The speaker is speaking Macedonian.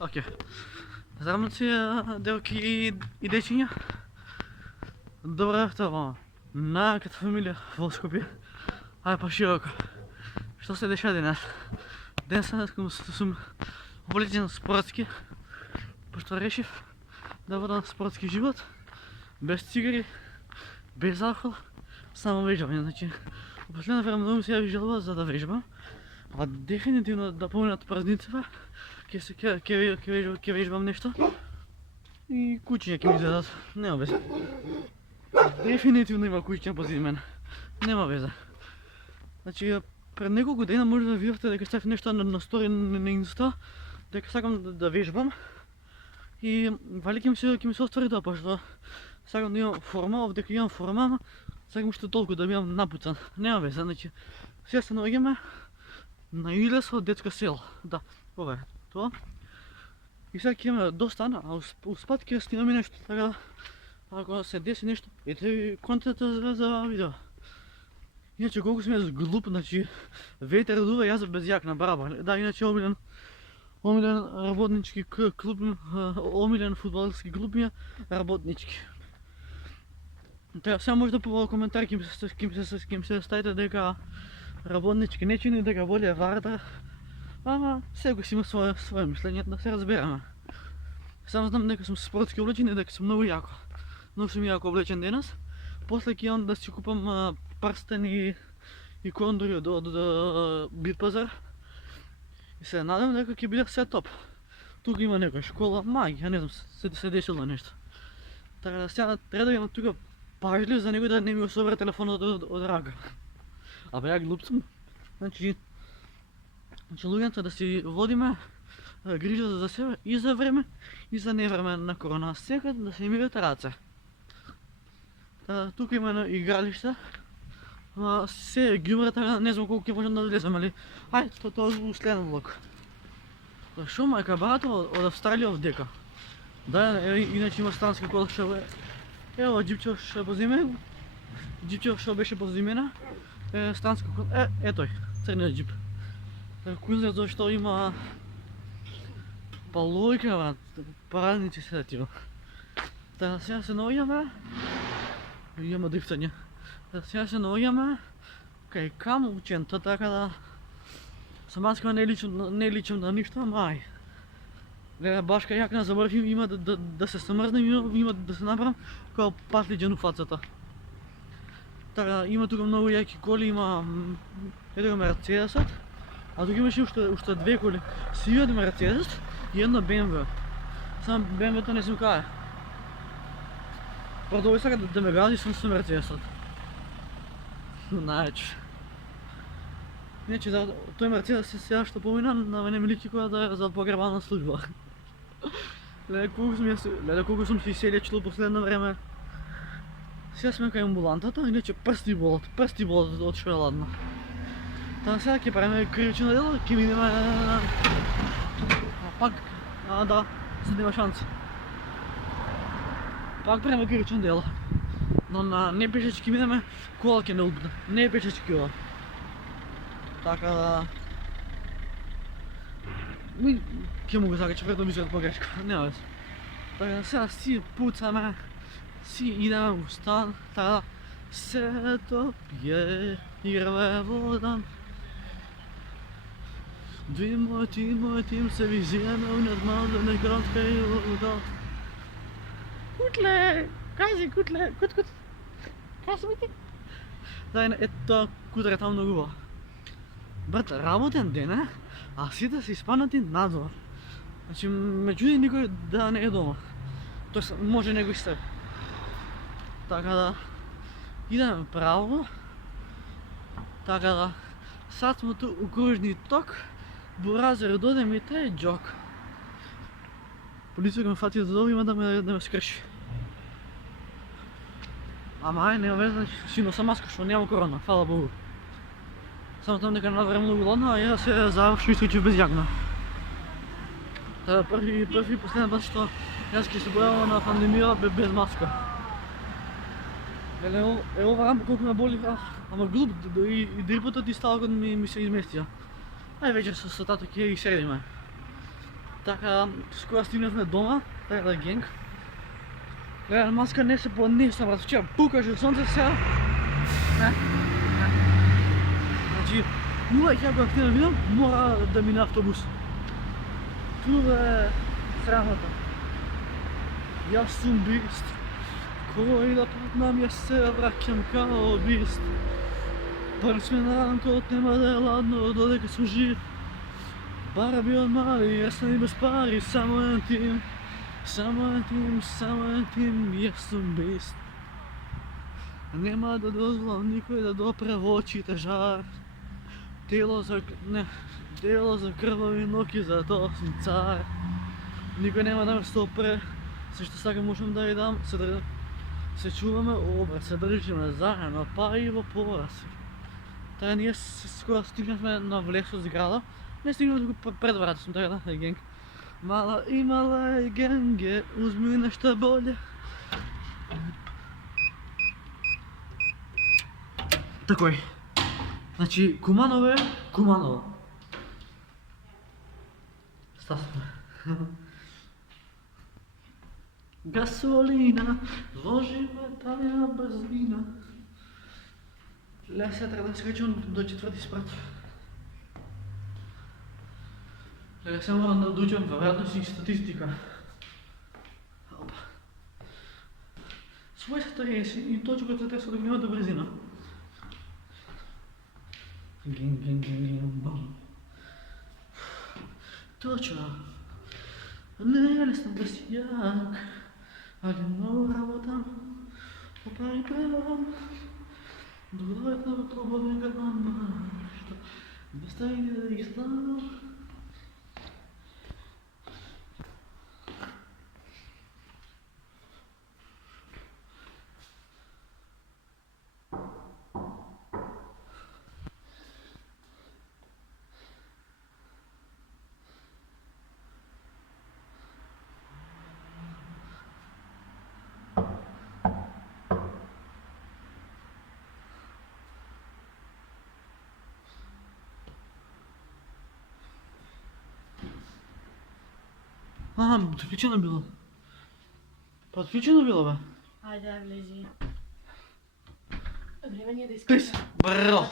Окей. Здравейте, девки и дечиња. Добро вечер. На като фамилия во Скопје. Ајде па широко. Што се деша денес? Денес сум облечен спортски, пошто решив да водам спортски живот, без цигари, без алкохол, само вежбање. Значи, во последно време многу се јави желба за да вежбам, а дефинитивно да поминат празниците, ќе вежбам нешто и куќиња ќе ми излезат, нема везе. Дефинитивно има куќиња позади мене, нема везе. Значи, пред неколку дена може да видовте дека ставив нешто на стори на Инста, дека сакам да вежбам и вали ќе ми се оствари тоа, пошто сакам да имам форма, овде дека имам форма, сакам уште толку да бидам напуцан, нема везе. Значи, сега се наоѓаме на Илесова детска села, да, ова е тоа. И сега ќе имаме до стана, а успат ќе снимаме нешто, така да ако се деси нешто, ете ви контента за видео. Иначе колку сме глуп, значи ветер дува, јас без јакна браба. Да, иначе омилен работнички клуб, омилен фудбалски клуб ми е работнички. Така, сега може да по коментар ќе се ставите дека работнички не чини, дека воли е варата. Ама секој си има свое мислење, да се разбераме. Само знам дека сум спортски облечен и дека сум многу јако. Многу сум јако облечен денес. После ќе имам да си купам прстени и кондори од Битпазар. И се надам дека ќе биде се топ. Тука има некоја школа, ја не знам, се дешило нешто. Така да сега треба да имам тука пажлив за некој да не ми го собере телефонот од рака. Абе ја глуп сум. Значи луѓето да си водиме грижа за себе и за време и за невреме на корона. Секад да се мирите раце. Тука има едно игралиште. Се е гјумре, така не знам колку ќе можам да влезем, али ајде, тоа е следен влог. Шо мајка барато од Австралија овдека. Да, иначе има странска кола што е. Ево џипче што е позади мене. Џипче што беше позади мене. Странска кола. Е тој, црниот џип. Кузнец зашто има палојка, парадници се тива. Така сега се наоѓаме. Има дрифтање. Сега се наоѓаме кај кам учента, така да со маска не личам на ништо, ама ај. Гледа башка јакна заборив, има да се смрзнем, има да се направам како патлиџен у фацата. Така има тука многу јаки коли, има ето Мерцедесот, а тука имаше уште две коли. Сивиот Мерцедес и едно БМВ. Само БМВ-то не знам кај е. Продолжи сака да ме гази со Мерцедесот. Најач. Иначе тој Мерцедес сега што помина на мене ми личи која да е за погребална служба. Леле колку сум се иселечил последно време. Сега сме кај амбулантата, иначе прсти болат од што е ладно. Така сега ќе правиме кривично дело, ќе минеме пак, да, се нема шанс. Пак правиме кривично дело. Но на не пешечки минеме, кола ќе не убде. Не пешечки ова. Така да ќе му го закача пред да мислат погрешка, нема вез. Така да сега си пуцаме, си идеме у стан, така да се топје и рве вода. Две мојтим се визијаме унет малдене градска и вода. Кутле! Кажи кутле! Кут! Кажи ми ти! Да, ето тоа кутре таму многу убаво. Брат, работен ден а сите се испанати надвор. Значи, ме чуди никој да не е дома. Тоест, може некој сте. Така да, идеме право. Така да, сад сме ту у кружни ток. Буразер доде ми те джок. Полицијата ме фати за дома, има да ме скрши. Ама ај, нема веза, си носа маска, што нема корона, фала Богу. Само там дека навреме многу ладно, а ја се заврши искричив без јагна. Така први и последен пат што јас ќе се бојавам на пандемија без маска. Ова рампа колку ме боли, ама глуп, и дрипотот и сталокот ми се изместија. Ај вечер со тато ќе ги средиме. Така, скоро стигнахме дома, така да генг. Гледай, маска не се планеше, брат, вчера пукаше сонце сега. Значи, 0,000 активно видам, мора да мине автобус. Това е срамата. Јас сум бист, кој да патнам, јас се враќам као бист. Бар сме на ранкот, нема да е ладно, додека сум жив. Бар бил мали, јас сум и без пари, само еден тим. Само еден тим, јас сум бист. Нема да дозволам никој да допре во очите жар. Дело за крвави ноки, за тоа сум цар. Никој нема да ме стопре, се што сакам можам да ја дам, се чуваме образ, се држиме заедно, па и во пораз. Така ние скоро стигнахме на влез од зграда, не стигнахме туку пред врата сум, така да, генг. Мала и мала е генге, узми нешто боле. Такој. Значи, Куманово е Куманово. Стасме. Gasolina, ложиме тая брзина. Леа сега треба да се качувам до 4-ти спрат. Леа сега морам да доđem веројатност и статистика. Опа. Својството е и точката треба да нема да брзина. Бам. Точно. Не сум бесјак, али много работам, опари певам. Дојдовет на ветроводен грам, што без тајни да ги станам. Подключено било. Подключено било, бе. Ајде, влези. Време ни е да Пис, бро.